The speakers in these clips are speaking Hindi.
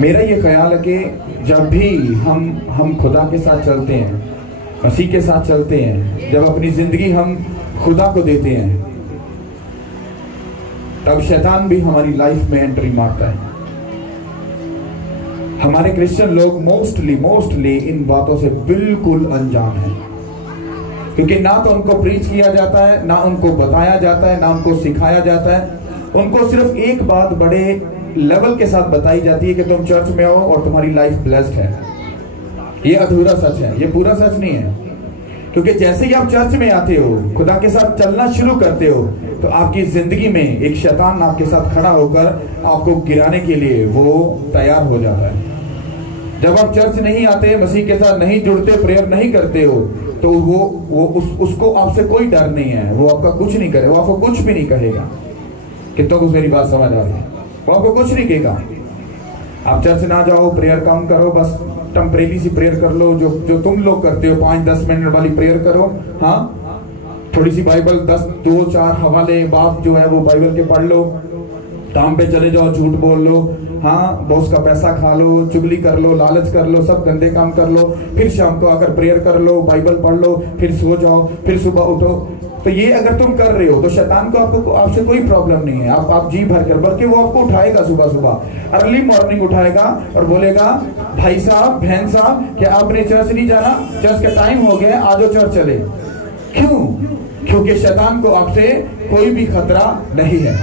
मेरा ये ख्याल है कि जब भी हम खुदा के साथ चलते हैं, मसीह के साथ चलते हैं, जब अपनी जिंदगी हम खुदा को देते हैं, तब शैतान भी हमारी लाइफ में एंट्री मारता है। हमारे क्रिश्चियन लोग मोस्टली इन बातों से बिल्कुल अनजान हैं, क्योंकि ना तो उनको प्रीच किया जाता है, ना उनको बताया जाता है, ना उनको सिखाया जाता है। उनको सिर्फ एक बात बड़े लेवल के साथ बताई जाती है कि तुम चर्च में आओ और तुम्हारी लाइफ ब्लेस्ड है। ये अधूरा सच है, ये पूरा सच नहीं है। क्योंकि जैसे ही आप चर्च में आते हो, खुदा के साथ चलना शुरू करते हो, तो आपकी जिंदगी में एक शैतान आपके साथ खड़ा होकर आपको गिराने के लिए वो तैयार हो जाता है। जब आप चर्च नहीं आते, मसीह के साथ नहीं जुड़ते, प्रेयर नहीं करते हो, तो उसको आपसे कोई डर नहीं है। वो आपका कुछ नहीं करे, वो आपको कुछ भी नहीं कहेगा। कितनों को मेरी बात समझ आ रही है? वो आपको कुछ नहीं कहेगा। आप चर्च ना जाओ, प्रेयर कम करो, बस टेम्परेरी सी प्रेयर कर लो, जो तुम लोग करते हो, 5-10 मिनट वाली प्रेयर करो। हाँ, थोड़ी सी बाइबल 2-4 हवाले बाप जो है वो बाइबल के पढ़ लो, काम पे चले जाओ, झूठ बोल लो, हाँ, बॉस का पैसा खा लो, चुगली कर लो, लालच कर लो, सब गंदे काम कर लो, फिर शाम को आकर प्रेयर कर लो, बाइबल पढ़ लो, फिर सो जाओ, फिर सुबह उठो। तो ये अगर तुम कर रहे हो तो शैतान को आपसे कोई प्रॉब्लम नहीं है। आप जी भर कर, बल्कि वो आपको उठाएगा सुबह अर्ली मॉर्निंग उठाएगा और बोलेगा, भाई साहब, बहन साहब, क्या आपने चर्च नहीं जाना? चर्च का टाइम हो गया, आज चर्च चले। क्यों? क्योंकि शैतान को आपसे कोई भी खतरा नहीं है।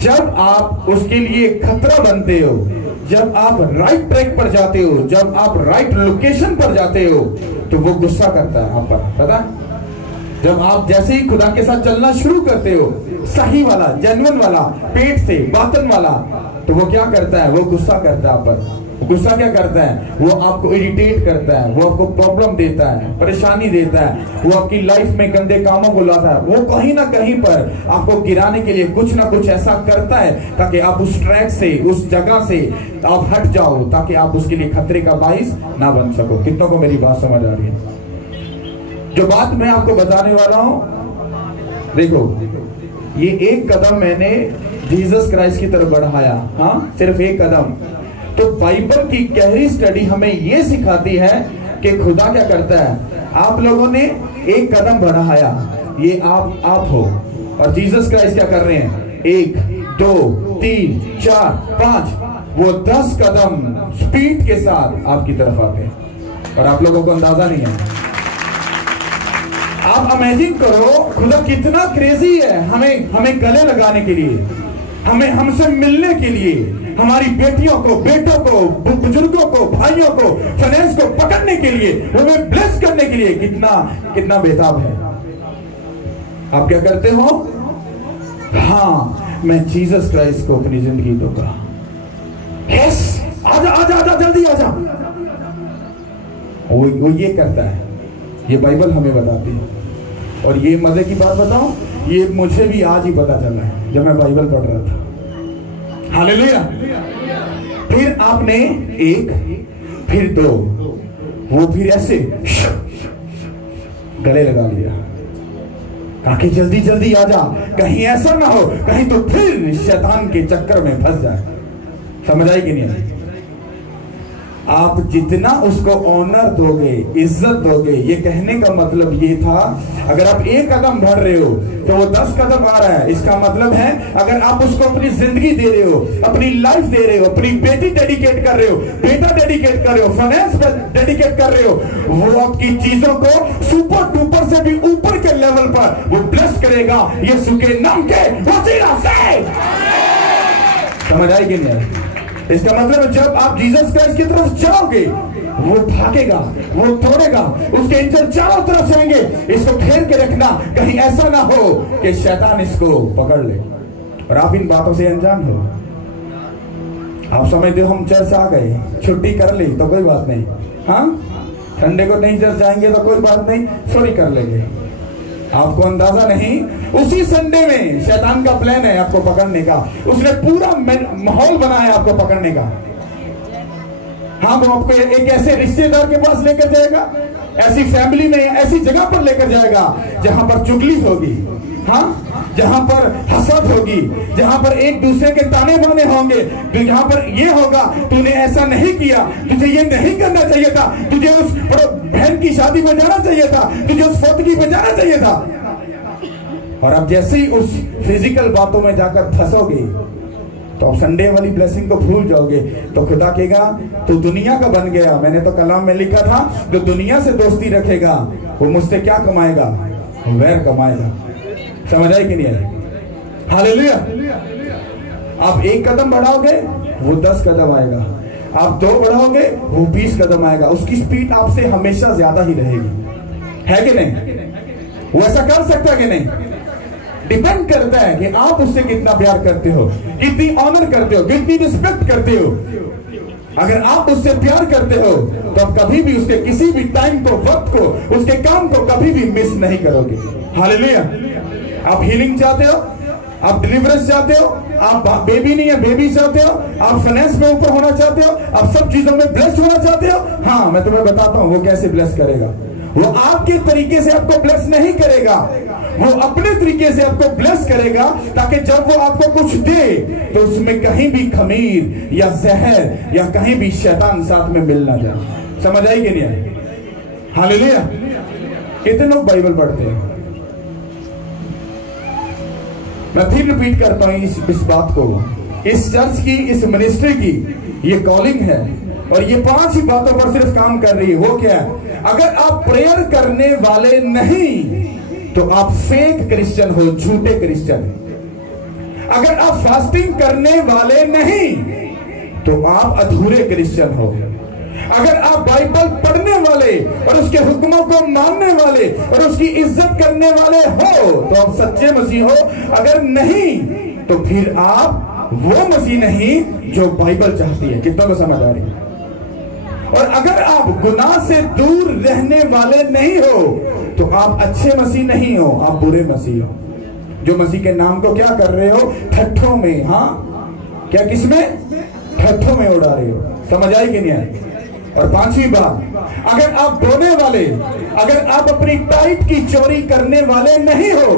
जब आप उसके लिए खतरा बनते हो, जब आप राइट ट्रैक पर जाते हो, जब आप राइट लोकेशन पर जाते हो, तो वो गुस्सा करता है आप पर। पता? जब आप जैसे ही खुदा के साथ चलना शुरू करते हो, सही वाला, जेन्युइन वाला, पेट से बातन वाला, तो वो क्या करता है? वो गुस्सा करता है आप पर। गुस्सा क्या करता है? वो आपको इरिटेट करता है, वो आपको प्रॉब्लम देता है, परेशानी देता है, वो आपकी लाइफ में गंदे कामों को लाता है। वो कहीं ना कहीं पर आपको गिराने के लिए कुछ ना कुछ ऐसा करता है ताकि आप उस ट्रैक से, उस जगह से आप हट जाओ, ताकि आप उसके लिए खतरे का बाइस ना बन सको। कितनों को मेरी बात समझ आ रही है? जो बात मैं आपको बताने वाला हूं, देखो, ये एक कदम मैंने जीसस क्राइस्ट की तरफ बढ़ाया। हाँ, सिर्फ एक कदम। तो बाइबल की गहरी स्टडी हमें यह सिखाती है कि खुदा क्या करता है। आप लोगों ने एक कदम बढ़ाया, ये आप हो, और जीसस क्राइस्ट क्या कर रहे हैं? 1, 2, 3, 4, 5, वो 10 कदम स्पीड के साथ आपकी तरफ आते हैं, और आप लोगों को अंदाजा नहीं है। आप इमेजिन करो, खुदा कितना क्रेजी है हमें गले लगाने के लिए, हमें हमसे मिलने के लिए, हमारी बेटियों को, बेटों को, बुजुर्गों को, भाइयों को, फाइनेंस को पकड़ने के लिए, हमें ब्लेस करने के लिए कितना बेताब है। आप क्या करते हो? हाँ, मैं जीसस क्राइस्ट को अपनी जिंदगी दूंगा। यस, आजा आजा आजा, जल्दी आजा। वो ये करता है, ये बाइबल हमें बताती है। और ये मजे की बात बताऊं, ये मुझे भी आज ही पता चला है जब मैं बाइबल पढ़ रहा था। हालेलुया। फिर आपने 1, फिर 2, वो फिर ऐसे गले लगा लिया, कहा कि जल्दी जल्दी आ जा, कहीं ऐसा ना हो, कहीं तो फिर शैतान के चक्कर में फंस जाए। समझ आई कि नहीं? आप जितना उसको ऑनर दोगे, इज्जत दोगे, ये कहने का मतलब ये था, अगर आप 1 कदम बढ़ रहे हो तो वो 10 कदम आ रहा है। इसका मतलब है अगर आप उसको अपनी जिंदगी दे रहे हो, अपनी लाइफ दे रहे हो, अपनी बेटी डेडिकेट कर रहे हो, बेटा डेडिकेट कर रहे हो, फाइनेंस डेडिकेट कर रहे हो, वो आपकी चीजों को सुपर डुपर से भी ऊपर के लेवल पर वो ब्लेस करेगा, यीशु के नाम के वसीला से। समझ आई कि नहीं? इसका मतलब जब आप जीसस क्राइस्ट की तरफ जाओगे, वो भागेगा, वो तोड़ेगा, उसके एंजल चारों तरफ जाएंगे। इसको घेर के रखना, कहीं ऐसा ना हो कि शैतान इसको पकड़ ले। और आप इन बातों से अनजान हो। आप समझते हो हम चर्च आ गए, छुट्टी कर ली तो कोई बात नहीं, हाँ, संडे को नहीं चर्च जाएंगे तो कोई बात नहीं, सॉरी कर लेंगे। आपको अंदाजा नहीं, उसी संडे में शैतान का प्लान है आपको पकड़ने का। उसने पूरा माहौल बनाया है आपको पकड़ने का। हाँ, वो आपको एक ऐसे रिश्तेदार के पास लेकर जाएगा, ऐसी फैमिली में, ऐसी जगह पर लेकर जाएगा जहां पर चुगली होगी, हाँ, जहां पर हसद होगी, जहां पर एक दूसरे के ताने बाने होंगे, तो जहां पर ये होगा तूने ऐसा नहीं किया, तुझे ये नहीं करना चाहिए था, तुझे उस बहन की शादी में जाना चाहिए था, तुझे उस फौतगी में जाना चाहिए था। और अब जैसे ही उस फिजिकल बातों में जाकर फंसोगे तो आप संडे वाली ब्लेसिंग को भूल जाओगे। तो खुदा कहेगा तू दुनिया का बन गया। मैंने तो कलाम में लिखा था, जो दुनिया से दोस्ती रखेगा वो मुझसे क्या कमाएगा? वैर कमाएगा। समझ आई कि नहीं आई? हालेलुया। आप 1 कदम बढ़ाओगे वो 10 कदम आएगा, आप 2 बढ़ाओगे वो 20 कदम आएगा। उसकी स्पीड आपसे हमेशा ज्यादा ही रहेगी, है कि नहीं? वो ऐसा कर सकता है कि नहीं? डिपेंड करता है कि आप उससे कितना प्यार करते हो, कितनी ऑनर करते हो, कितनी रिस्पेक्ट करते हो। अगर आप उससे प्यार करते हो तो आप कभी भी उसके किसी भी टाइम को, वक्त को, उसके काम को कभी भी मिस नहीं करोगे। हालेलुया। आप हीलिंग चाहते हो, आप डिलीवरेंस चाहते हो, आप बेबी नहीं है बेबी चाहते हो, आप फाइनेंस में ऊपर होना चाहते हो, आप सब चीजों में ब्लेस्ड होना चाहते हो। हाँ, मैं तुम्हें बताता हूं वो कैसे ब्लेस करेगा। वो आपके तरीके से आपको ब्लेस नहीं करेगा, वो अपने तरीके से आपको ब्लेस करेगा, ताकि जब वो आपको कुछ दे तो उसमें कहीं भी खमीर या जहर या कहीं भी शैतान साथ में मिल ना जाए। समझ आई कि नहीं आई? हालेलुया। कितने लोग बाइबल पढ़ते हैं? मैं फिर रिपीट करता हूं इस बात को। इस चर्च की, इस मिनिस्ट्री की ये कॉलिंग है और ये 5 ही बातों पर सिर्फ काम कर रही है। वो क्या है? अगर आप प्रेयर करने वाले नहीं तो आप फेक क्रिश्चियन हो, झूठे क्रिश्चियन। अगर आप फास्टिंग करने वाले नहीं तो आप अधूरे क्रिश्चियन हो। अगर आप बाइबल पढ़ने वाले और उसके हुक्मों को मानने वाले और उसकी इज्जत करने वाले हो तो आप सच्चे मसीह हो। अगर नहीं तो फिर आप वो मसीह नहीं जो बाइबल चाहती है। कितना को समझ आ रही है? और अगर आप गुनाह से दूर रहने वाले नहीं हो तो आप अच्छे मसीह नहीं हो, आप बुरे मसीह हो, जो मसीह के नाम को क्या कर रहे हो? ठट्ठों में। हाँ, क्या किसमें? ठट्ठों में उड़ा रहे हो। समझ आई कि नहीं आई? और 5वीं बात, अगर आप बोलने वाले, अगर आप अपनी टाइट की चोरी करने वाले नहीं हो,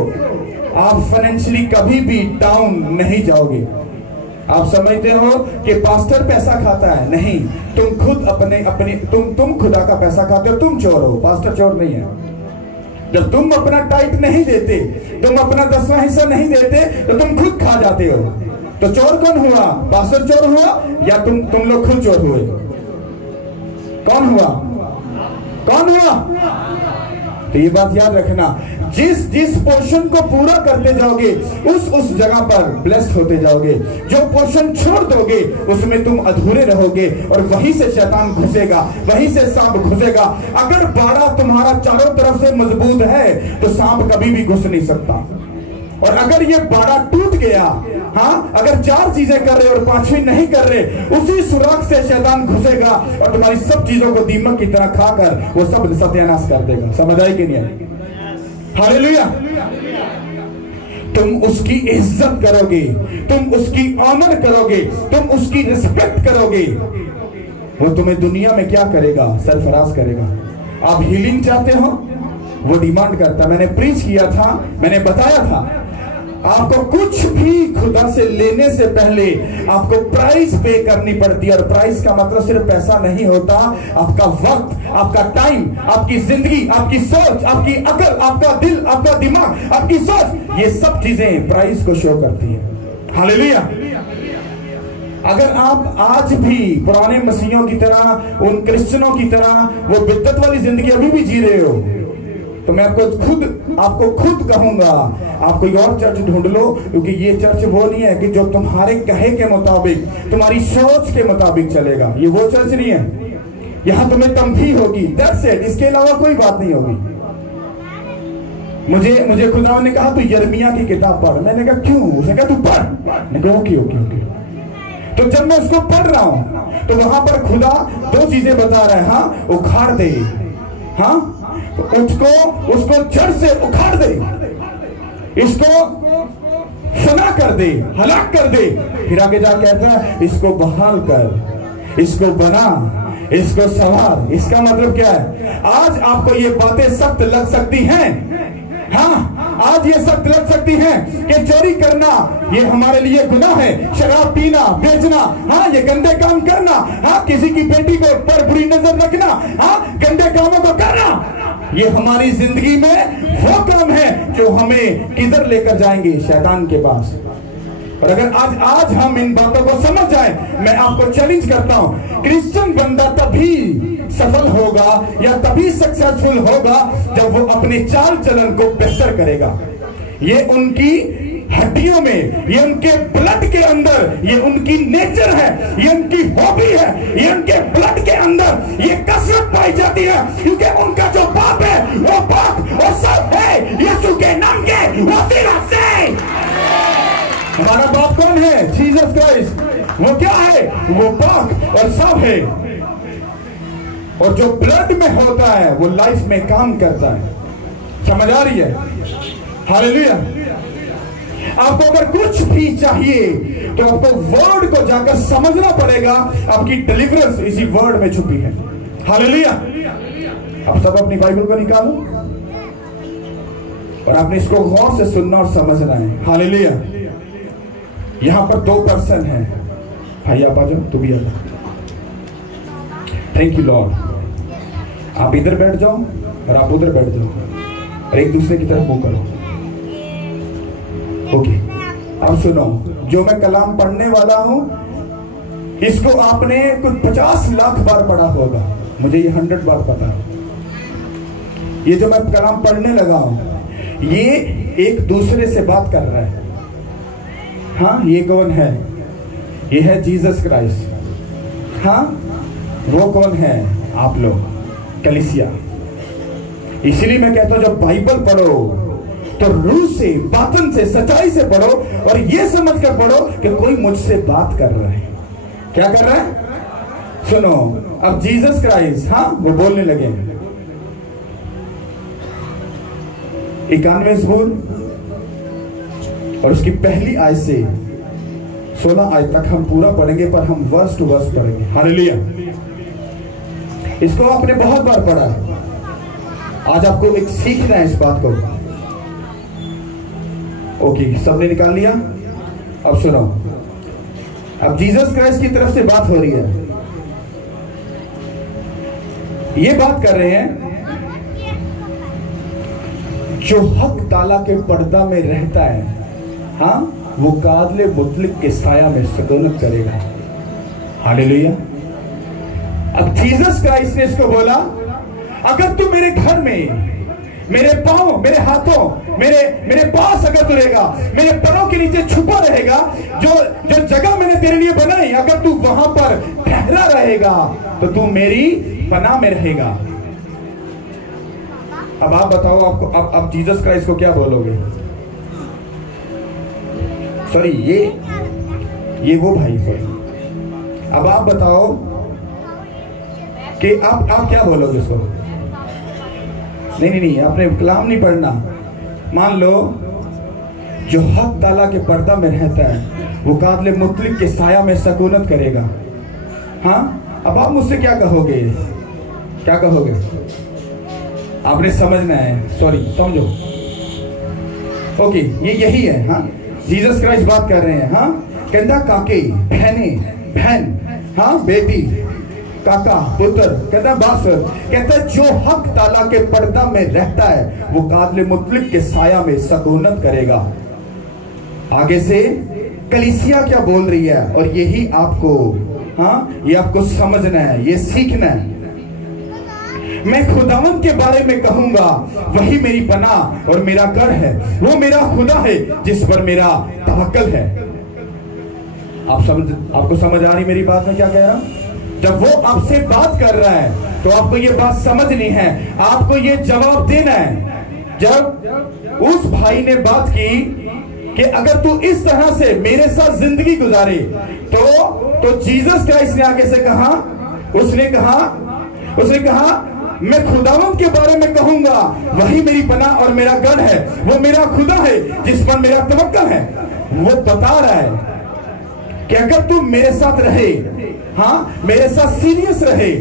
आप फाइनेंशियली कभी भी डाउन नहीं जाओगे। आप समझते हो कि पास्टर पैसा खाता है? नहीं, तुम खुद अपने तुम खुदा का पैसा खाते हो, तुम चोर हो, पास्टर चोर नहीं है। जब तुम अपना टाइट नहीं देते, तुम अपना 10वां हिस्सा नहीं देते तो तुम खुद खा जाते हो। तो चोर कौन हुआ? पास्टर चोर हुआ या तुम लोग खुद चोर हुए? कौन हुआ? कौन हुआ? तो ये बात याद रखना, जिस पोर्शन को पूरा करते जाओगे उस जगह पर ब्लेस्ड होते जाओगे। जो पोर्शन छोड़ दोगे उसमें तुम अधूरे रहोगे और वहीं से शैतान घुसेगा, वहीं से सांप घुसेगा। अगर बाड़ा तुम्हारा चारों तरफ से मजबूत है तो सांप कभी भी घुस नहीं सकता। और अगर ये बाड़ा टूट गया, हाँ, अगर 4 चीजें कर रहे और 5वीं नहीं कर रहे, उसी सुराख से शैतान घुसेगा और तुम्हारी सब चीजों को दीमक की तरह खाकर वो सब सत्यानाश कर देगा। समझ आई कि नहीं आई? हालेलुया। तुम उसकी इज्जत करोगे, तुम उसकी ऑनर करोगे, तुम उसकी रिस्पेक्ट करोगे, वो तुम्हें दुनिया में क्या करेगा? सरफराज करेगा। आप हीलिंग चाहते हो, वो डिमांड करता। मैंने प्रीच किया था, मैंने बताया था, आपको कुछ भी खुदा से लेने से पहले आपको प्राइस पे करनी पड़ती है। और प्राइस का मतलब सिर्फ पैसा नहीं होता, आपका वक्त, आपका टाइम, आपकी जिंदगी, आपकी सोच, आपकी अकल, आपका दिल, आपका दिमाग, आपकी सोच, ये सब चीजें प्राइस को शो करती है। हालेलुया। अगर आप आज भी पुराने मसीहों की तरह, उन क्रिश्चियनों की तरह वो बिद्दत वाली जिंदगी अभी भी जी रहे हो तो मैं आपको खुद कहूंगा, आप कोई और चर्च ढूंढ लो, क्योंकि ये चर्च वो नहीं है कि जो तुम्हारे कहे के मुताबिक, तुम्हारी सोच के मुताबिक चलेगा। ये वो चर्च नहीं है। यहां तुम्हें तमथी होगी, दैट्स इट, इसके अलावा कोई बात नहीं होगी। मुझे खुदा ने कहा तू यिर्मयाह की किताब पढ़। मैंने कहा क्यों? उसने कहा तू पढ़। मैंने कहा ओके। तो जब मैं उसको पढ़ रहा हूं तो वहां पर खुदा 2 चीजें बता रहा है। हाँ, उखाड़ दे, हाँ, उसको जड़ से उखाड़ दे, इसको फना कर दे, हलाक कर दे। फिर आगे जा कहता है इसको बहाल कर, इसको बना, इसको संवार। इसका मतलब क्या है? आज आपको ये बातें सख्त लग सकती हैं, हाँ, आज ये शब्द लग सकती है कि चोरी करना ये हमारे लिए गुनाह है, शराब पीना, बेचना, हाँ ये गंदे काम करना, हाँ किसी की बेटी को पर बुरी नजर रखना, हाँ गंदे कामों को करना, ये हमारी जिंदगी में वो काम है जो हमें किधर लेकर जाएंगे, शैतान के पास। और अगर आज हम इन बातों को समझ जाए, मैं आपको चैलेंज करता हूं, क्रिश्चियन बंदा तभी सफल होगा या तभी सक्सेसफुल होगा जब वो अपने चाल चलन को बेहतर करेगा। ये उनकी हड्डियों में, ये उनके ब्लड के अंदर, ये उनकी नेचर है, ये उनकी हॉबी है, ये उनके ब्लड के अंदर ये कसरत पाई जाती है, क्योंकि उनका जो बाप है वो पाक और सब है यीशु के नाम के वसीला से। हमारा बाप कौन है? Jesus Christ. वो क्या है? वो पाक और सब है, और जो ब्लड में होता है वो लाइफ में काम करता है। समझ आ रही है? हालेलुया। आपको अगर कुछ भी चाहिए तो आपको वर्ड को जाकर समझना पड़ेगा, आपकी डिलीवरेंस इसी वर्ड में छुपी है। हालेलुया। आप सब अपनी बाइबल को निकालो और आपने इसको गौर से सुनना और समझना है। हालेलुया। यहां पर 2 पर्सन है। भाई आप आ जाओ, तू भी आ जाओ। Thank you Lord. आप इधर बैठ जाओ और आप उधर बैठ जाओ और एक दूसरे की तरफ मुंह करो। ओके, अब सुनो, जो मैं कलाम पढ़ने वाला हूं इसको आपने कुछ 50 लाख बार पढ़ा होगा, मुझे ये 100 बार पता है। ये जो मैं कलाम पढ़ने लगा हूं ये एक दूसरे से बात कर रहा है। हाँ, ये कौन है? ये है जीसस क्राइस्ट। हाँ, वो कौन है? आप लोग, कलीसिया। इसलिए मैं कहता हूं जब बाइबल पढ़ो तो रूह से, बातन से, सच्चाई से पढ़ो और ये समझ कर पढ़ो कि कोई मुझसे बात कर रहा है। क्या कर रहा है? सुनो, अब जीसस क्राइस्ट, हाँ वो बोलने लगे। 91 जबूर और उसकी पहली आयत से 16 आयत तक हम पूरा पढ़ेंगे, पर हम वर्स टू वर्स पढ़ेंगे। हालेलुया। इसको आपने बहुत बार पढ़ा है, आज आपको एक सीखना है इस बात को। ओके, सबने निकाल लिया? अब सुनो, अब जीसस क्राइस्ट की तरफ से बात हो रही है। ये बात कर रहे हैं जो हक ताला के पर्दा में रहता है, हाँ वो कादले मुतलिक के साया में सुकूनत करेगा। हालेलुया। अब जीसस क्राइस्ट ने इसको बोला, अगर तू मेरे घर में, मेरे पांव, मेरे हाथों, मेरे पास अगर तू रहेगा, मेरे पैरों के नीचे छुपा रहेगा, जो जगह मैंने तेरे लिए बनाई, अगर तू वहां पर ठहरा रहेगा तो तू मेरी पनाह में रहेगा। अब आप बताओ, आपको अब जीसस क्राइस्ट को क्या बोलोगे? सॉरी, ये वो भाई है। अब आप बताओ कि आप क्या बोलोगे उसको? नहीं, आपने कलाम नहीं पढ़ना। मान लो जो हक ताला के पर्दा में रहता है वो काबिल मुतलिक के साया में सुकूनत करेगा। हाँ, अब आप मुझसे क्या कहोगे? क्या कहोगे? आपने समझना है, सॉरी समझो। ओके, ये यही है। हाँ, जीसस क्राइस्ट बात कर रहे हैं। हाँ, कहता काके, बहन, हाँ बेटी, काका, पुत्र, कहता बात सुन, कहता जो हक ताला के पर्दा में रहता है वो काबिल मुतलिक के साया में सुकूनत करेगा। आगे से कलीसिया क्या बोल रही है, और यही आपको, हाँ ये आपको समझना है, ये सीखना है। मैं खुदावंद के बारे में कहूंगा, वही मेरी पनाह और मेरा गढ़ है, वो मेरा खुदा है जिस पर मेरा तवक्कल है। आपको समझ आ रही मेरी बात में क्या कह रहा हूं? जब वो आपसे बात कर रहा है तो आपको ये बात समझनी है, आपको ये जवाब देना है। जब उस भाई ने बात की कि अगर तू इस तरह से मेरे साथ जिंदगी गुजारे तो जीसस क्राइस्ट ने आगे से कहा, उसने कहा मैं खुदावंद के बारे में कहूंगा, वही मेरी पनाह और मेरा गढ़ है, वो मेरा खुदा है जिस पर मेरा तवक्कल है। वो बता रहा है कि अगर तू मेरे साथ रहे, हाँ मेरे साथ सीरियस रहे,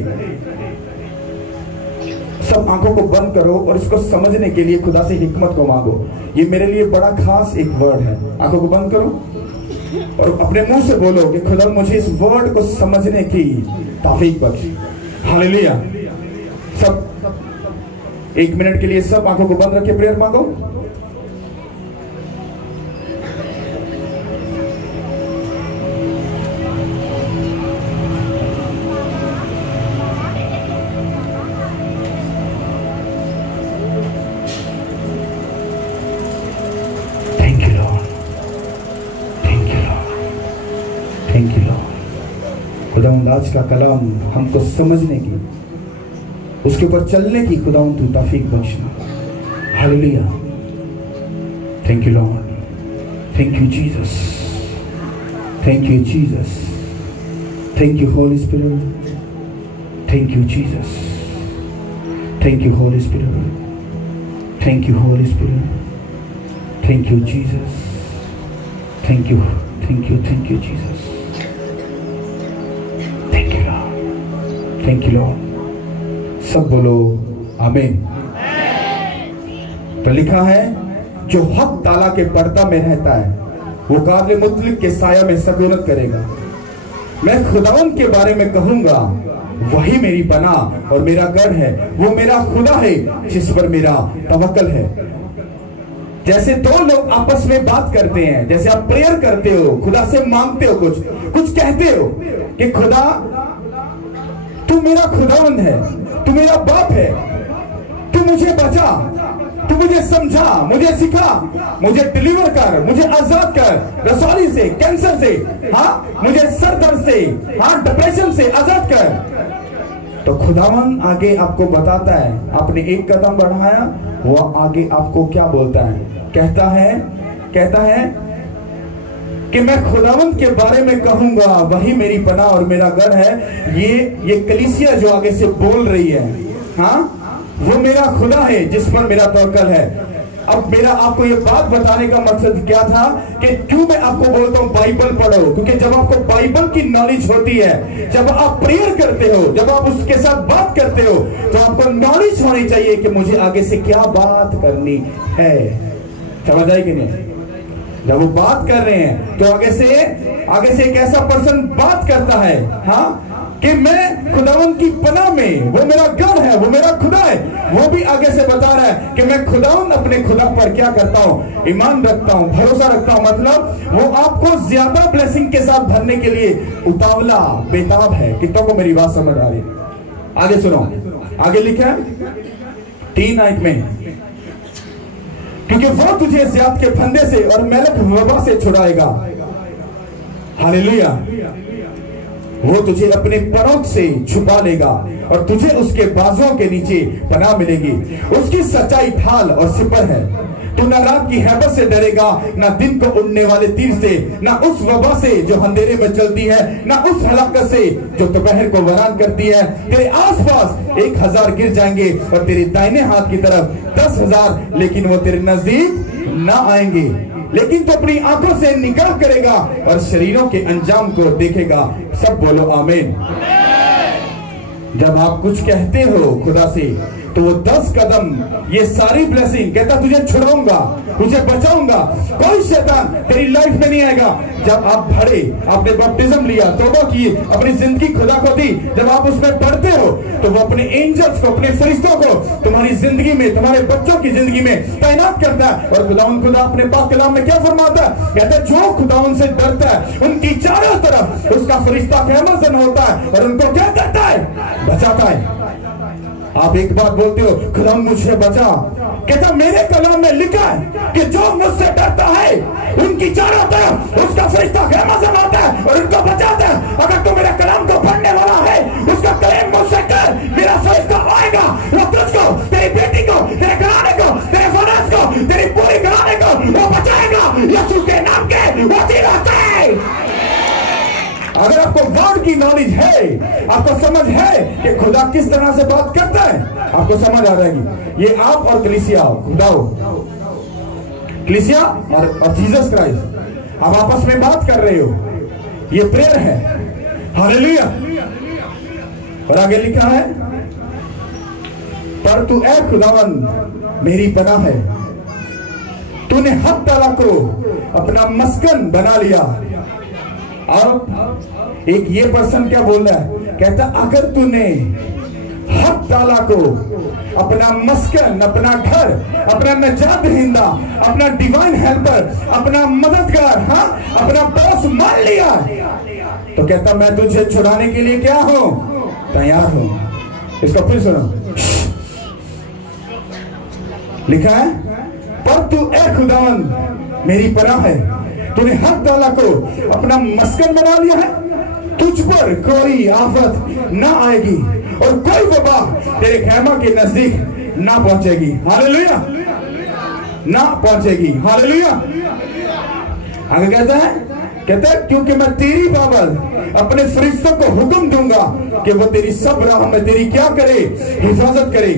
सब आंखों को बंद करो और इसको समझने के लिए खुदा से हिकमत को मांगो। ये मेरे लिए बड़ा खास एक वर्ड है। आंखों को बंद करो और अपने मुंह से बोलो कि खुदा मुझे इस वर्ड को समझने की तौफीक बख्श। हालेलुया। सब 1 मिनट के लिए सब आंखों को बंद रखे प्रेयर मांगो। आज का कलाम हमको समझने की, उसके ऊपर चलने की खुदा तू तौफीक बख्शना। Hallelujah. Thank you Lord, thank you Jesus, thank you Jesus, thank you Holy Spirit, thank you Jesus, thank you Holy Spirit, thank you Holy Spirit, thank you Jesus, thank you, thank you, thank you Jesus, thank you Lord. सब बोलो आमीन। तो लिखा है जो हक ताला के पर्दा में रहता है वो काबिल मुतलिक के साया में सकूनत करेगा। मैं खुदावन के बारे में कहूंगा वही मेरी पनाह और मेरा गढ़ है, वो मेरा खुदा है जिस पर मेरा तवक्कल है। जैसे दो लोग आपस में बात करते हैं, जैसे आप प्रेयर करते हो, खुदा से मांगते हो, कुछ कहते हो कि खुदा तू मेरा खुदावंद है, तू मेरा बाप है, तू मुझे बचा, तू मुझे समझा, मुझे सिखा, मुझे डिलीवर कर, मुझे आजाद कर रसौली से, कैंसर से, हाँ मुझे सर दर्द से, हाँ डिप्रेशन से आजाद कर। तो खुदावन आगे आपको बताता है, आपने एक कदम बढ़ाया, वो आगे आपको क्या बोलता है? कहता है कि मैं खुदावंत के बारे में कहूंगा वही मेरी पनाह और मेरा घर है। ये कलीसिया जो आगे से बोल रही है, हाँ वो मेरा खुदा है जिस पर मेरा तवक्कल है। अब मेरा आपको ये बात बताने का मकसद क्या था कि क्यों मैं आपको बोलता हूँ बाइबल पढ़ो, क्योंकि जब आपको बाइबल की नॉलेज होती है, जब आप प्रेयर करते हो, जब आप उसके साथ बात करते हो, तो आपको नॉलेज होनी चाहिए कि मुझे आगे से क्या बात करनी है। समझ आई कि नहीं? जब वो बात कर रहे हैं तो आगे से एक ऐसा पर्सन बात करता है, हाँ कि मैं खुदावन की पनाह में, वो मेरा घर है, वो मेरा खुदा है। वो भी आगे से बता रहा है कि मैं खुदावन अपने खुदा पर क्या करता हूँ, ईमान रखता हूँ, भरोसा रखता हूँ। मतलब वो आपको ज्यादा ब्लेसिंग के साथ भरने के लिए उतावला बेताब है। कितनों को मेरी बात समझ आ रही? आगे सुनो, आगे लिखा है 3 आयत में, क्योंकि वो तुझे ज़ियात के फंदे से और मेलक वबा से छुड़ाएगा। हालेलुया। वो तुझे अपने परों से छुपा लेगा और तुझे उसके बाजुओं के नीचे पनाह मिलेगी। उसकी सच्चाई ढाल और सिपर है। तू न रात की हैबत से डरेगा, न दिन को उड़ने वाले तीर से, न उस वबा से जो अंधेरे में चलती है, न उस हलाकत से जो दोपहर को वीरान करती है। तेरे आसपास 1000 गिर जाएंगे और तेरे दाहिने हाथ की तरफ 10,000, लेकिन वो तेरे नजदीक न आएंगे। लेकिन तो अपनी आंखों से निगाह करेगा और शरीरों के अंजाम को देखेगा। सब बोलो आमीन। जब आप कुछ कहते हो खुदा से तो वो 10 कदम ये सारी ब्लेसिंग कहता, तुझे छुड़ाऊंगा, तुझे बचाऊंगा, कोई शैतान तेरी लाइफ में नहीं आएगा। जब आप भरे, आपने बपटिज्म लिया, तौबा की, अपनी जिंदगी खुदा को दी, जब आप उसमें पढ़ते हो तो वो अपने एंजल्स को, अपने फरिश्तों को तुम्हारी जिंदगी में, तुम्हारे बच्चों की जिंदगी में तैनात करता है। और खुदा अपने पाक कलाम में क्या फरमाता है? कहता है जो खुदा से डरता है उनकी चारों तरफ उसका फरिश्ता क़यामत होता है और उनको क्या करता है? बचाता है। आप एक बात बोलते हो, खुदा मुझे बचा। कहता मेरे कलाम में लिखा है कि जो मुझसे डरता है उनकी चारों तरफ उसका फरिश्ता क़यामत होता है और उनको बचाता है। अगर तू मेरे कलाम को पढ़ने वाला है, उसका क्लेम मुझसे कर, मेरा फरिश्ता आएगा, वो तुझको, तेरी बेटी को, तेरे घराने को, तेरे फाइनेंस को, तेरी पूरी घराने को वो बचाएगा। यीशु के नाम के वो जीवित है। अगर आपको वर्ड की नॉलेज है, आपको समझ है कि खुदा किस तरह से बात करता है, आपको समझ आ जाएगी। ये आप और कलीसिया, खुदा हो, कलीसिया और जीसस क्राइस्ट, आप आपस में बात कर रहे हो, ये प्रेयर है। हालेलुया। और आगे लिखा है पर तू ऐ खुदावन मेरी पनाह है, तूने हक ताला को अपना मस्कन बना लिया। और एक ये पर्सन क्या बोल रहा है, कहता अगर तूने हक ताला को अपना मस्कन, अपना घर, अपना नजात दहिंदा, अपना डिवाइन हेल्पर, अपना मददगार, हाँ, अपना बॉस मान लिया, तो कहता मैं तुझे छुड़ाने के लिए क्या हूं, तैयार हूं। इसको फिर सुनो, लिखा है पर तू ऐ खुदावन मेरी पनाह है, तूने हक ताला को अपना मस्कन बना लिया है, तुझ पर कोई आफत ना आएगी और कोई वबा तेरे खैमा के नजदीक ना पहुंचेगी। हालेलुया, ना पहुंचेगी। हालेलुया। आगे कहता है क्योंकि मैं तेरी बाबत अपने फरिश्तों को हुक्म दूंगा कि वो तेरी सब राह में तेरी क्या करे, हिफाजत करे,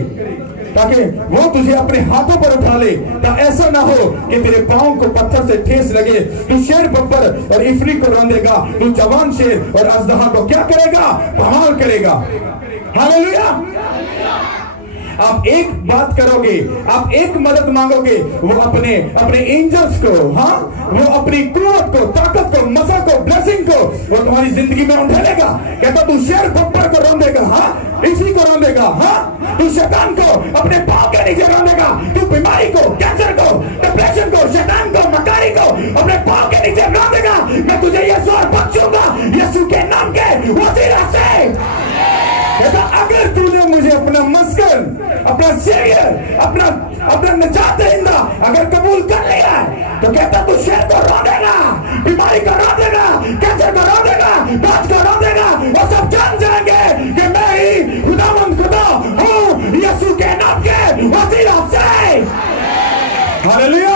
ताकि वो तुझे अपने हाथों पर उठा ले, ताकि ऐसा ना हो कि तेरे पांव को पत्थर से ठेस लगे। तू शेर बब्बर और इफरी को रौंदेगा, तू जवान शेर और अजदहा को क्या करेगा, धमाल करेगा। हालेलुया। आप एक बात करोगे, आप एक मदद मांगोगे, वो अपने एंजल्स को, हाँ, वो अपनी कुव्वत को, ताकत को, मसा को, ब्लेसिंग को वो तुम्हारी जिंदगी में उठेगा। कहता तू शेर बब्बर को रौंदेगा, हाँ, इसी को रौंदेगा, हाँ, तू शैतान को अपने पांव के नीचे रौंदेगा, तू बीमारी को, कैंसर को, डिप्रेशन को, शैतान को, मकारी को अपने पांव के नीचे रौंदेगा। मैं तुझे यीशु और बख्शूंगा यीशु के नाम के वसीला से। अगर तूने मुझे अपना मस्कन, अपना सेवियर, अपना निजात दहिंदा अगर कबूल कर लिया तो कहता तू शेर को रौंदेगा, बीमारी को रौंदेगा, कैंसर को रौंदेगा, दांत को रौंदेगा, और सब जान जाएंगे कि मैं ही खुदावंद खुदा हूं यीशु के नाम के वसीला से। हालेलुया।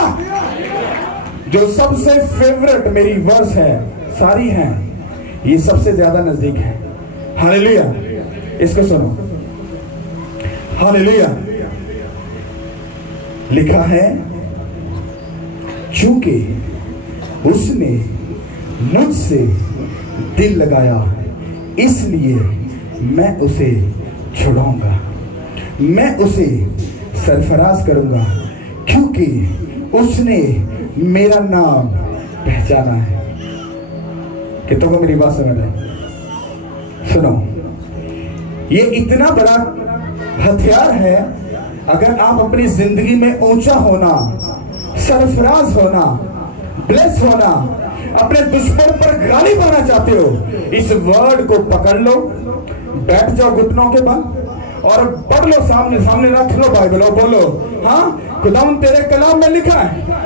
जो सबसे फेवरेट मेरी वर्स है, सारी हैं, ये सबसे ज्यादा नजदीक है। हालेलुया। इसको सुनो। हालेलुया। लिखा है चूंकि उसने मुझसे दिल लगाया इसलिए मैं उसे छुड़ाऊंगा, मैं उसे सरफराज करूंगा, क्योंकि उसने मेरा नाम पहचाना है। कितनों को मेरी बात समझ आई? सुनो, ये इतना बड़ा हथियार है। अगर आप अपनी जिंदगी में ऊंचा होना, सरफराज होना, ब्लेस होना, अपने दुश्मन पर गाली पाना चाहते हो, इस वर्ड को पकड़ लो, बैठ जाओ घुटनों के बल और पढ़ लो, सामने सामने रख लो बाइबल और बोलो, हाँ खुदावंद तेरे कलाम में लिखा है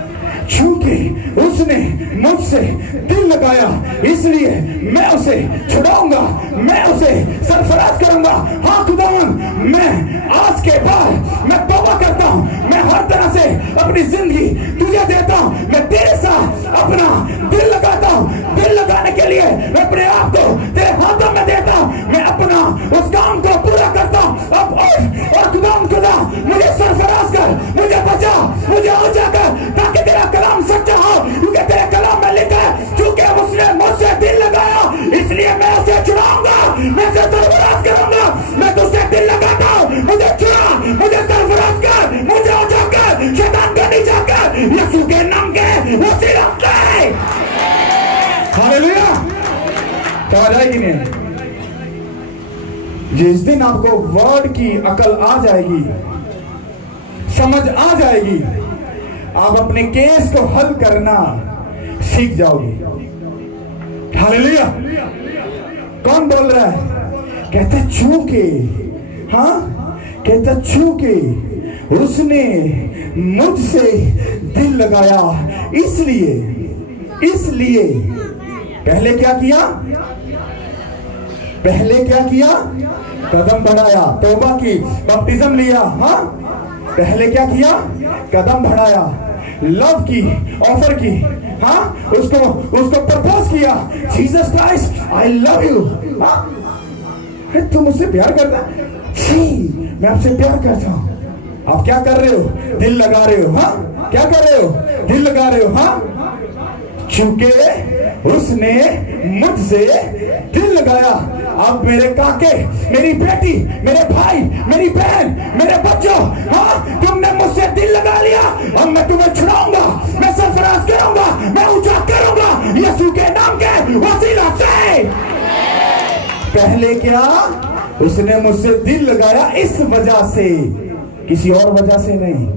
चूंकि उसने मुझसे दिल लगाया इसलिए मैं उसे छुड़ाऊंगा, मैं उसे सरफराज करूंगा। हाँ खुदावंद, मैं आज के बाद मैं तौबा करता हूं, मैं हर तरह से अपनी जिंदगी तुझे देता हूं, मैं तेरे साथ अपना दिल लगाता हूं। दिल लगाने के लिए मैं अपने आप को तेरे हाथों में देता हूं, मैं अपना उस काम को पूरा करता हूं। अब उठ और खुदावंद खुदा मुझे सरफराज कर, मुझे बचा, मुझे ऊंचा कर, ताकि तेरा कलाम सच्चा हो, क्योंकि तेरे कलाम में लिखा है क्योंकि उसने मुझसे दिल लगाया इसलिए मैं उसे छुड़ाऊंगा, मैं उसे सरफराज करूंगा। मैं तुझसे दिल लगाता हूं, मुझे छुड़ा, मुझे सरफराज कर, मुझे ऊंचा कर, शैतान को नीचा कर, यीशु के नाम के वसीला से। हालेलुया। समझ आई कि नहीं? जिस दिन आपको वर्ड की अकल आ जाएगी, समझ आ जाएगी, आप अपने केस को हल करना सीख जाओगे। हालेलुया। कौन बोल रहा है? कहते चूंकि, हाँ, कहते चूंकि उसने मुझसे दिल लगाया इसलिए पहले क्या किया? पहले क्या किया? कदम बढ़ाया, तौबा की, बपटिज्म लिया। हाँ, पहले क्या किया? कदम बढ़ाया, लव की, ऑफर की, हाँ, उसको प्रपोज किया, Jesus Christ I love you. हाँ, तुम मुझसे प्यार करता है? जी, मैं आपसे प्यार करता हूं। आप क्या कर रहे हो? दिल लगा रहे हो। हाँ, क्या कर रहे हो? दिल लगा रहे हो। हाँ, चूंकि उसने मुझसे दिल लगाया अब मेरे काके, मेरी बेटी, मेरे भाई, मेरी बहन, मेरे बच्चों, हाँ तुमने मुझसे दिल लगा लिया, अब मैं तुम्हें छुड़ाऊंगा, मैं सरफराज करूंगा, मैं ऊंचा करूंगा यीशु के नाम के वसीला से। पहले क्या, उसने मुझसे दिल लगाया इस वजह से, किसी और वजह से नहीं।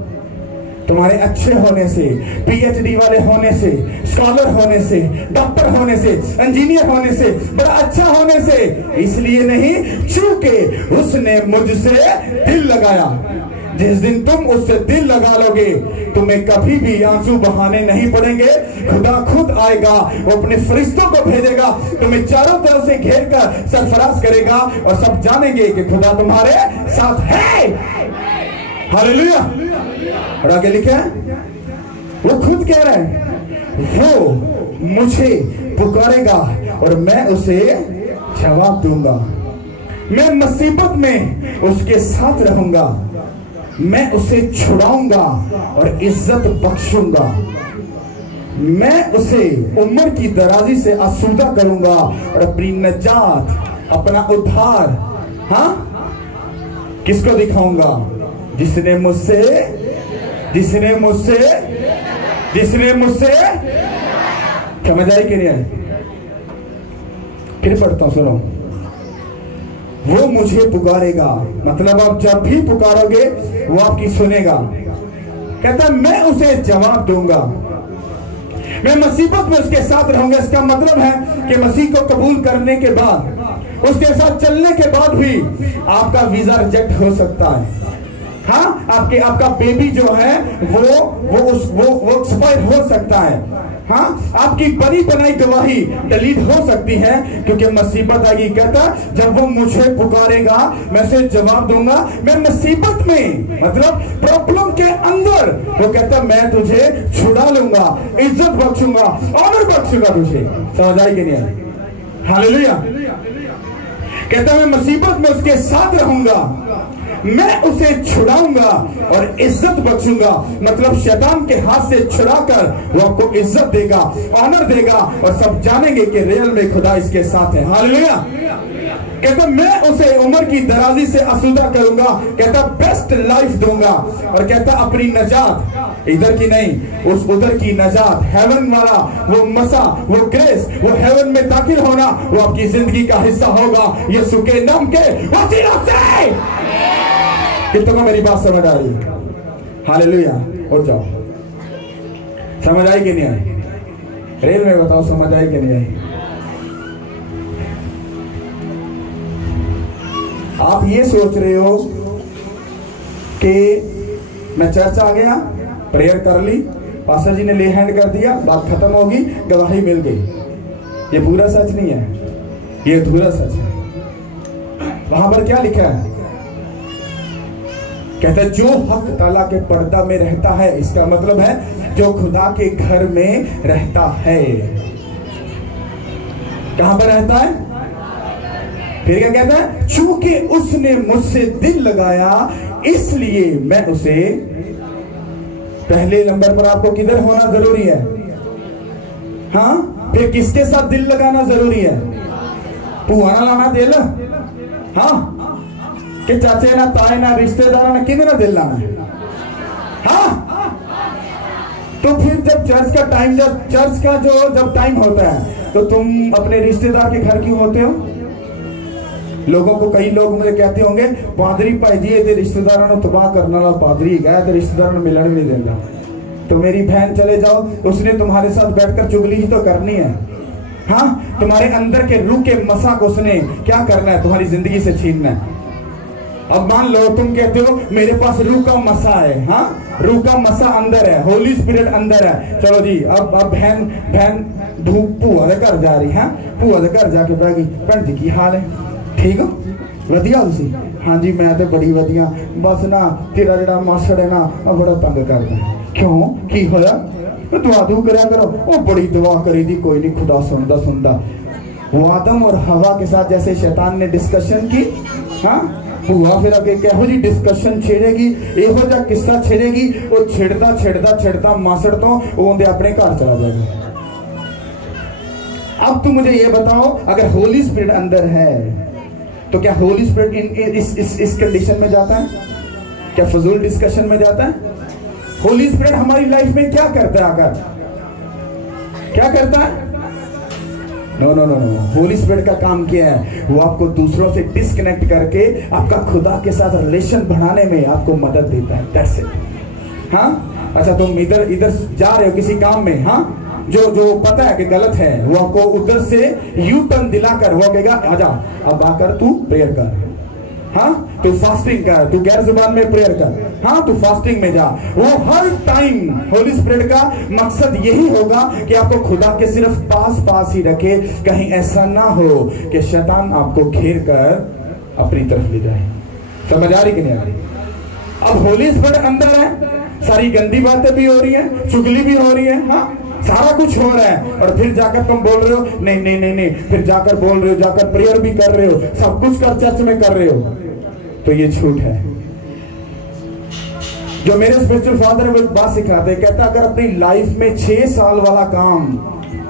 तुम्हारे अच्छे होने से, पीएचडी वाले होने से, स्कॉलर होने से, डॉक्टर होने से, इंजीनियर होने से, बड़ा अच्छा होने से इसलिए नहीं, चूंकि उसने मुझसे दिल लगाया। जिस दिन तुम उससे दिल लगा लोगे, तुम्हें कभी भी आंसू बहाने नहीं पड़ेंगे। खुदा खुद आएगा, वो अपने फरिश्तों को भेजेगा, तुम्हें चारों तरफ से घेर कर सरफराज करेगा और सब जानेंगे कि खुदा तुम्हारे साथ है। हालेलुया। और आगे लिखा है, वो खुद कह रहा है, वो मुझे पुकारेगा और मैं उसे जवाब दूंगा। मैं मुसीबत में उसके साथ रहूंगा, मैं उसे छुड़ाऊंगा और इज्जत बख्शूंगा। मैं उसे उम्र की दराजी से आसूदा करूंगा और अपनी नजात, अपना उद्धार, हाँ किसको दिखाऊंगा? जिसने मुझसे समझ आई कि नहीं आई? फिर पढ़ता हूं, सुनो। वो मुझे पुकारेगा, मतलब आप जब भी पुकारोगे वो आपकी सुनेगा। कहता मैं उसे जवाब दूंगा, मैं मुसीबत में उसके साथ रहूंगा। इसका मतलब है कि मसीह को कबूल करने के बाद, उसके साथ चलने के बाद भी आपका वीजा रिजेक्ट हो सकता है। हाँ, आपका बेबी जो है वो एक्सपायर हो सकता है। हाँ, आपकी बनी बनाई गवाही डिलीट हो सकती है क्योंकि मुसीबत आएगी। कहता जब वो मुझे पुकारेगा मैं उसे जवाब दूंगा। मैं मुसीबत में, मतलब प्रॉब्लम के अंदर, वो कहता मैं तुझे छुड़ा लूंगा, इज्जत बख्शूंगा, ऑनर बख्शूंगा तुझे। समझ आई कि नहीं आई? हालेलुया। कहता मैं मुसीबत में उसके साथ रहूंगा, मैं उसे छुड़ाऊंगा और इज्जत बख्शूंगा। मतलब शैतान के हाथ से छुड़ाकर वो आपको इज्जत देगा, ऑनर देगा और सब जानेंगे कि रियल में खुदा इसके साथ है। हालेलुया। कहता मैं उसे उम्र की दराजी से आसूदा करूंगा, कहता बेस्ट लाइफ दूंगा और कहता अपनी नजात, इधर की नहीं उस उधर की नजात, हेवन वाला वो मसा, वो ग्रेस, वो हेवन में दाखिल होना, वो आपकी जिंदगी का हिस्सा होगा यीशु के नाम के वसीला से। कितनों मेरी बात समझ आ रही? हालेलुया। हो जाओ, समझ आई कि नहीं आई? रेल में बताओ समझ आई कि नहीं आई? आप ये सोच रहे हो कि मैं चर्च आ गया, प्रेयर कर ली, पास्टर जी ने ले हैंड कर दिया, बात खत्म होगी, गवाही मिल गई। ये पूरा सच नहीं है, ये अधूरा सच है। वहां पर क्या लिखा है? कहता है जो हक ताला के पर्दा में रहता है, इसका मतलब है जो खुदा के घर में रहता है। कहां पर रहता है? फिर क्या कहता है? चूंकि उसने मुझसे दिल लगाया इसलिए मैं उसे। पहले नंबर पर आपको किधर होना जरूरी है? हाँ, फिर किसके साथ दिल लगाना जरूरी है? पुआ ना लाना दिल, हाँ, कि चाचे ना ताए ना रिश्तेदार ना किधर ना दिल लाना है। हाँ, तो फिर जब चर्च का टाइम, जब टाइम होता है तो तुम अपने रिश्तेदार के घर क्यों होते हो? लोगों को, कई लोग मुझे कहते होंगे पादरी भाई जी ये रिश्तेदारों को तबाह करने वाला पादरी है, तो रिश्तेदारों को मिलने भी नहीं देगा। तो मेरी बहन चले जाओ, उसने तुम्हारे साथ बैठकर चुगली ही तो करनी है। हाँ, तुम्हारे अंदर के रूह के मसा को उसने क्या करना है? तुम्हारी जिंदगी से छीनना है। अब मान लो तुम कहते हो मेरे पास रूह का मसा है, हाँ रूह का मसा अंदर है, होली स्पिरिट अंदर है। चलो जी, अब बहन भूआ दे घर जा रही है, भूआ दे घर जाके बह गई, भैन जी की हाल है? ठीक हो? वधिया तुसी? हाँ जी मैं तो बड़ी वधिया, बस ना तेरा जड़ा मासड़ है ना बड़ा तंग करता। क्यों, की होया? दुआ दू करया करो। वो बड़ी दुआ करी थी, कोई नहीं, खुदा सुनता। वो आदम और हवा के साथ जैसे शैतान ने डिस्कशन की, हाँ भूआ फिर आगे कहो जी डिस्कशन छेड़ेगी, एहो जा किस्सा छेड़ेगी, वो छेड़ता मासड़ तो वो अपने घर चला जाएगा। अब तुम मुझे ये बताओ, अगर होली स्पिरिट अंदर है तो क्या होली स्पिरिट इस कंडीशन में जाता है? क्या फजूल डिस्कशन में जाता है? होली स्पिरिट हमारी लाइफ में क्या करता है? आकर क्या करता है? No no no no, holy spirit का काम क्या है? वो आपको दूसरों से डिस्कनेक्ट करके आपका खुदा के साथ रिलेशन बढ़ाने में आपको मदद देता है। That's it. हाँ, अच्छा तुम इधर जा रहे हो किसी काम में, हाँ, जो पता है कि गलत है, वो आपको उधर से यू टर्न दिलाकर वो कहेगा आजा, अब आकर तू प्रेयर कर, हाँ, तू फास्टिंग कर, तू गैर जुबान में प्रेयर कर, हाँ, तू फास्टिंग में जा। वो हर टाइम होली स्पिरिट का मकसद यही होगा कि आपको खुदा के सिर्फ पास ही रखे, कहीं ऐसा ना हो कि शैतान आपको घेर कर अपनी तरफ ले जाए। समझ आ रही कि नहीं आ रही? अब होली स्पिरिट अंदर है, सारी गंदी बातें भी हो रही हैं, चुगली भी हो रही है, हाँ, सारा कुछ हो रहा है, और फिर जाकर तुम बोल रहे हो नहीं नहीं नहीं नहीं, फिर जाकर बोल रहे हो, जाकर प्रेयर भी कर रहे हो, सब कुछ कर चर्च में कर रहे हो, तो ये झूठ है। जो मेरे स्पिरिचुअल फादर वो एक बात सिखाते, कहता अगर अपनी लाइफ में 6 साल वाला काम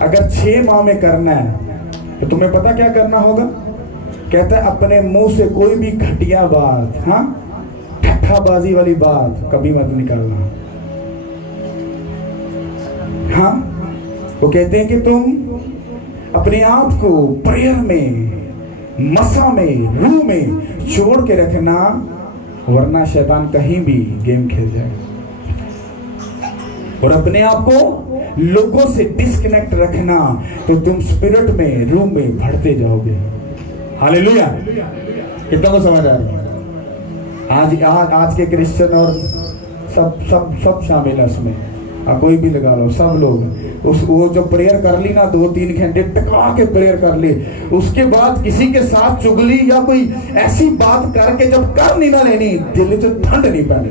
अगर 6 माह में करना है तो तुम्हें पता क्या करना होगा? कहता है अपने मुंह से कोई भी घटिया बात, हाँ, ठट्ठाबाजी वाली बात कभी मत निकालना। हाँ, वो कहते हैं कि तुम अपने आप को प्रेयर में, मसा में, रूह में छोड़ के रखना, वरना शैतान कहीं भी गेम खेल जाए। और अपने आप को लोगों से डिस्कनेक्ट रखना, तो तुम स्पिरिट में, रूह में बढ़ते जाओगे। हालेलुया। कितना को समझ आ रही है? आज के क्रिश्चियन और सब शामिल है उसमें, कोई भी लगा लो, सब लोग वो जो प्रेयर कर ली ना 2-3 घंटे टका के प्रेयर कर ली, उसके बाद किसी के साथ चुगली या कोई ऐसी बात करके जब कर नहीं ना लेनी, दिल से ठंड नहीं पैनी,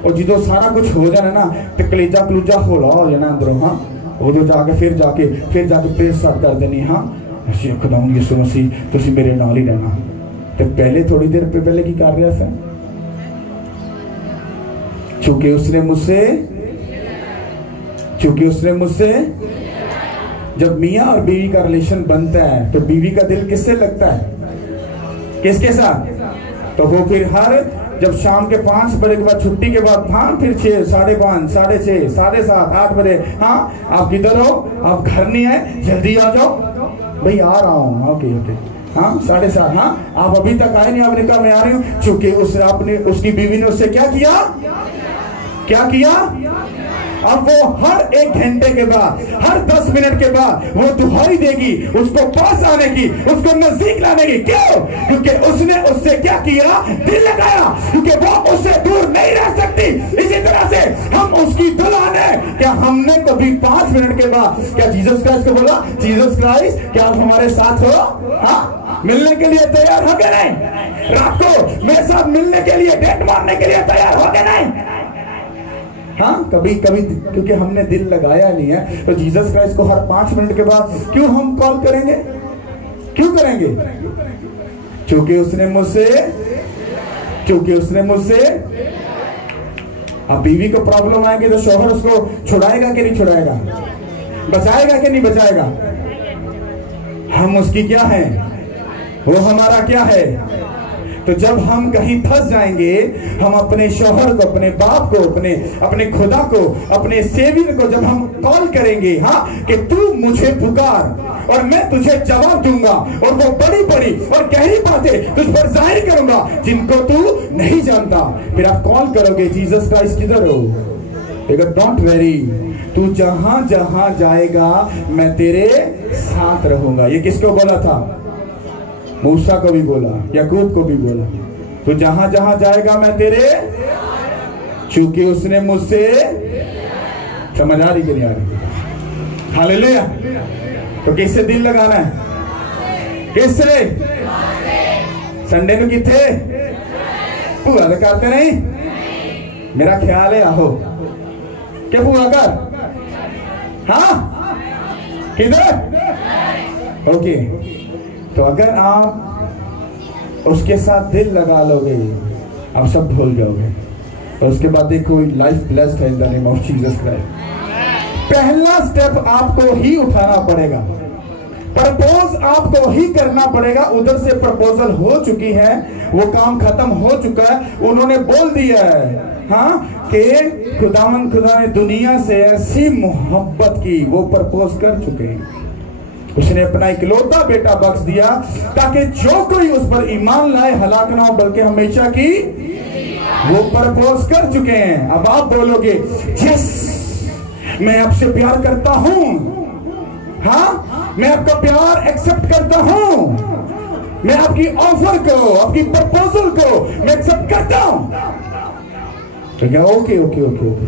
और जो सारा कुछ हो जाना ना तो कलेजा कलूजा होला हो जाना अंदरों, हाँ, वो तो जाके फिर जाके प्रेयर स्टार्ट कर देनी, हाँ, खुदा यीशु मसीह तुसी मेरे नाल ही रहना। तो पहले थोड़ी देर पहले की कर रहा था, चूंकि उसने मुझसे जब मियाँ और बीवी का रिलेशन बनता है तो बीवी का दिल किससे लगता है? किसके साथ? तो वो फिर हर जब शाम के 5 बजे के बाद छुट्टी के बाद, हाँ, फिर 6, 5:30, 6:30, 7:30, 8 बजे, हाँ, आप किधर हो? आप घर नहीं है, जल्दी आ जाओ। भाई आ रहा हूँ, ओके, हाँ, 7:30, हाँ, आप अभी तक आए नहीं, आपने कहा मैं आ रही हूँ। चूंकि उसकी बीवी ने उससे क्या किया? अब वो हर 1 घंटे के बाद, हर 10 मिनट के बाद वो दुहाई देगी उसको पास आने की, उसको नजदीक लाने की। क्यों? क्योंकि उसने उससे क्या किया? दिल लगाया, क्योंकि वो उससे दूर नहीं रह सकती। इसी तरह से हम उसकी दुल्हन है। क्या हमने कभी 5 मिनट के बाद क्या जीसस क्राइस्ट को बोला, जीसस क्राइस्ट क्या आप हमारे साथ हो? हाँ, मिलने के लिए तैयार हो गए? नहीं। रात को मेरे साथ मिलने के लिए, डेट मारने के लिए तैयार हो गए? नहीं। हाँ, कभी क्योंकि हमने दिल लगाया नहीं है, तो जीसस क्राइस्ट को हर 5 मिनट के बाद क्यों हम कॉल करेंगे? क्यों करेंगे? क्योंकि उसने मुझसे अब बीवी को प्रॉब्लम आएगी तो शौहर उसको छुड़ाएगा कि नहीं छुड़ाएगा? बचाएगा कि नहीं बचाएगा? हम उसकी क्या है? वो हमारा क्या है? तो जब हम कहीं फंस जाएंगे, हम अपने शौहर को, अपने बाप को, अपने खुदा को, अपने सेवियर को जब हम कॉल करेंगे, हाँ, कि तू मुझे पुकार और मैं तुझे जवाब दूंगा, और वो बड़ी बड़ी और गहरी बातें तुझ पर जाहिर करूंगा जिनको तू नहीं जानता, फिर आप कॉल करोगे, जीसस क्राइस्ट किधर हो? डोंट वेरी, तू जहां जहां जाएगा मैं तेरे साथ रहूंगा। ये किसको बोला था? मूसा को भी बोला, याकूब को भी बोला, तो जहां जहां जाएगा मैं तेरे, चूंकि उसने मुझसे, समझ आ रही कि नहीं आ रही? हालेलुया। तो किससे दिल लगाना है? किससे? संडे को किथे पूरा तो करते नहीं, मेरा ख्याल है आहो क्या पूरा कर, हाँ, किधर? ओके। तो अगर आप उसके साथ दिल लगा लोगे, आप सब भूल जाओगे, तो उसके बाद देखो लाइफ ब्लेस्ड है in the name of Jesus Christ. पहला स्टेप आपको ही उठाना पड़ेगा। प्रपोज आपको ही करना पड़ेगा। उधर से प्रपोजल हो चुकी है, वो काम खत्म हो चुका है, उन्होंने बोल दिया है हाँ कि खुदा ने दुनिया से ऐसी मोहब्बत की, वो प्रपोज कर चुके हैं। उसने अपना इकलौता बेटा बख्श दिया ताकि जो कोई उस पर ईमान लाए हलाक ना हो बल्कि हमेशा की, वो प्रपोज कर चुके हैं। अब आप बोलोगे यस मैं आपसे प्यार करता हूं, हाँ मैं आपका प्यार एक्सेप्ट करता हूं, मैं आपकी ऑफर को, आपकी प्रपोजल को मैं एक्सेप्ट करता हूं। तो क्या ओके ओके ओके ओके,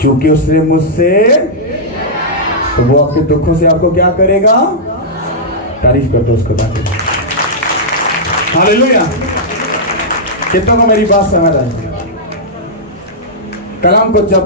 क्योंकि उसने मुझसे, तो वो आपके दुखों से आपको क्या करेगा, तारीफ कर दो उसके बाद। हालेलुया। कितनों को मेरी बात समझ आई? कलाम को जब